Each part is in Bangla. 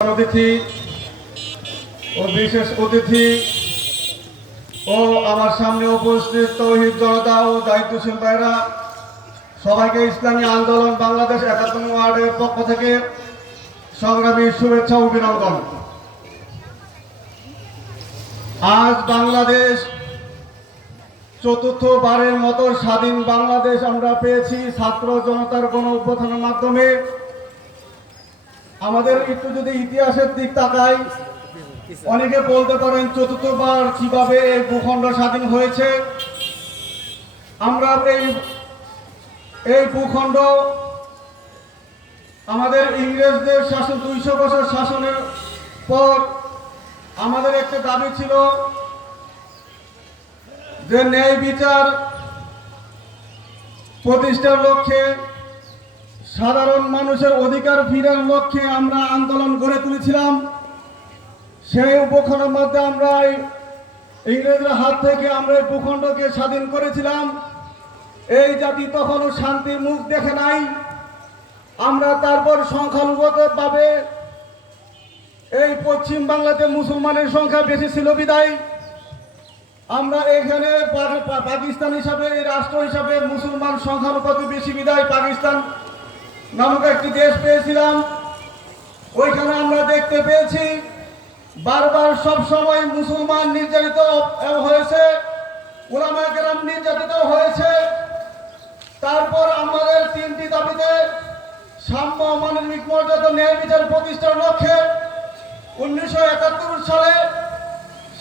অতিথি ও বিশেষ অতিথি ও আমার সামনে উপস্থিত তৌহিদ জনতা ও দায়িত্বশীল ভাইরা, সবাইকে ইসলামী আন্দোলন বাংলাদেশ ৭১ ওয়ার্ডের পক্ষ থেকে সংগ্রামী শুভেচ্ছা ও অভিনন্দন। আজ বাংলাদেশ চতুর্থবারের মতো স্বাধীন বাংলাদেশ আমরা পেয়েছি ছাত্র জনতার গণ অভ্যুত্থানের মাধ্যমে। আমাদের একটু যদি ইতিহাসের দিক তাকাই, অনেকে বলতে পারেন চতুর্থবার কিভাবে এই ভূখণ্ড স্বাধীন হয়েছে। আমরা এই ভূখণ্ড আমাদের ইংরেজদের শাসন ২০০ বছর শাসনের পর আমাদের একটা দাবি ছিল যে ন্যায় বিচার প্রতিষ্ঠার লক্ষ্যে, সাধারণ মানুষের অধিকার ফিরার লক্ষ্যে আমরা আন্দোলন গড়ে তুলেছিলাম। সেই ভূখণ্ডের মধ্যে আমরা ইংরেজদের হাত থেকে আমরা এই ভূখণ্ডকে স্বাধীন করেছিলাম। এই জাতি তখনও শান্তির মুখ দেখে নাই। আমরা তারপর সংখ্যালঘুভাবে এই পশ্চিম বাংলাতে মুসলমানের সংখ্যা বেশি ছিল বিদায় আমরা এখানে পাকিস্তান হিসাবে, এই রাষ্ট্র হিসাবে মুসলমান সংখ্যানুপাতে বেশি বিদায় পাকিস্তান নামক একটি দেশ পেয়েছিলাম। ওইখানে আমরা দেখতে পেয়েছি বারবার সব সময় মুসলমান নির্যাতিত হয়েছে, উলামায়ে কেরাম নির্যাতিত হয়েছে। তারপর আমাদের তিনটি দাবিতে সাম্য, মানবিক মর্যাদা, ন্যায় বিচার প্রতিষ্ঠার লক্ষ্যে 1971 সালে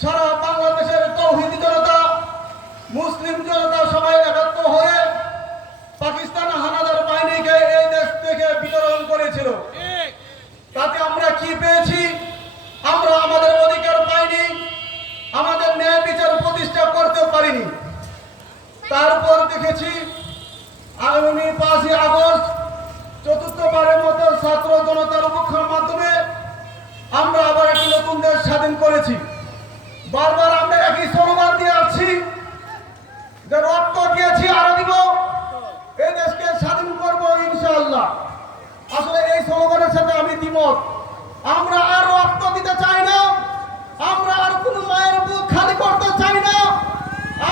সারা বাংলাদেশের তৌহিদি জনতা, মুসলিম জনতা সবাই একাত্ম হয়ে পাকিস্তান হানাদার বাহিনীকে এই দেশ থেকে বিতরণ করেছিল। তাতে আমরা কি পেয়েছি? আমরা আমাদের অধিকার পাইনি, আমাদের ন্যায় বিচার প্রতিষ্ঠা করতে পারিনি। তারপর দেখেছি আগামী 5ই আগস্ট চতুর্থবারের মতো ছাত্র জনতার অভ্যুত্থানের মাধ্যমে আমরা আবার একটি নতুন দেশ স্বাধীন করেছি। বারবার আমরা একই স্লোগান দিয়ে আসছি যে রক্ত দিয়েছি আরো দিব, এই দেশকে স্বাধীন করব ইনশাআল্লাহ। আসলে এই স্লোগানের সাথে আমি দ্বিমত। আমরা আর রক্ত দিতে চাই না, আমরা আর কোনো মায়ের বুক খালি করতে চাই না,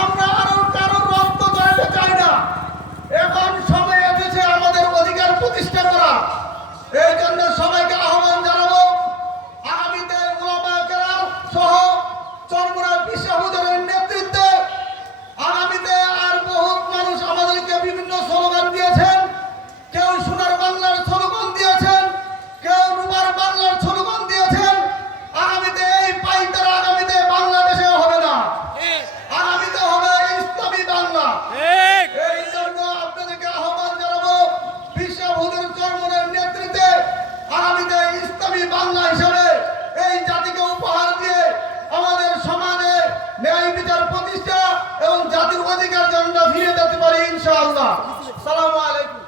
আমরা আর কারো রক্ত জড়াতে চাই না। এখন সময় এসেছে আমাদের অধিকার প্রতিষ্ঠা করা। এই জন্য সবাইকে আহ্বান জানাবো, আগামীতে উলামায়ে কেরাম সহ চরমুরা বিশ্বহুজুরের নেতৃত্বে আগামীতে আর বহুত মানুষ আমাদেরকে বিভিন্ন স্লোগান দিয়েছেন। কেউ সোনার বাংলার স্লোগান দিয়েছেন, কেউ রূপার বাংলার স্লোগান দিয়েছেন। আগামীতে এই পাইতারা আগামীতে বাংলাদেশে হবে না, আগামীতে হবে ইসলামী বাংলা। এই জন্য আপনাদেরকে আহ্বান জানাবো, বিশ্বহুজুর চরমুরার নেতৃত্বে আগামীতে ইসলামী বাংলা হিসাবে এই জাতিকে উপহার দিয়ে আমাদের সমাজে ন্যায় বিচার প্রতিষ্ঠা এবং জাতির অধিকার জন্য ফিরে যেতে পারি ইনশাআল্লাহ। আসসালামু আলাইকুম।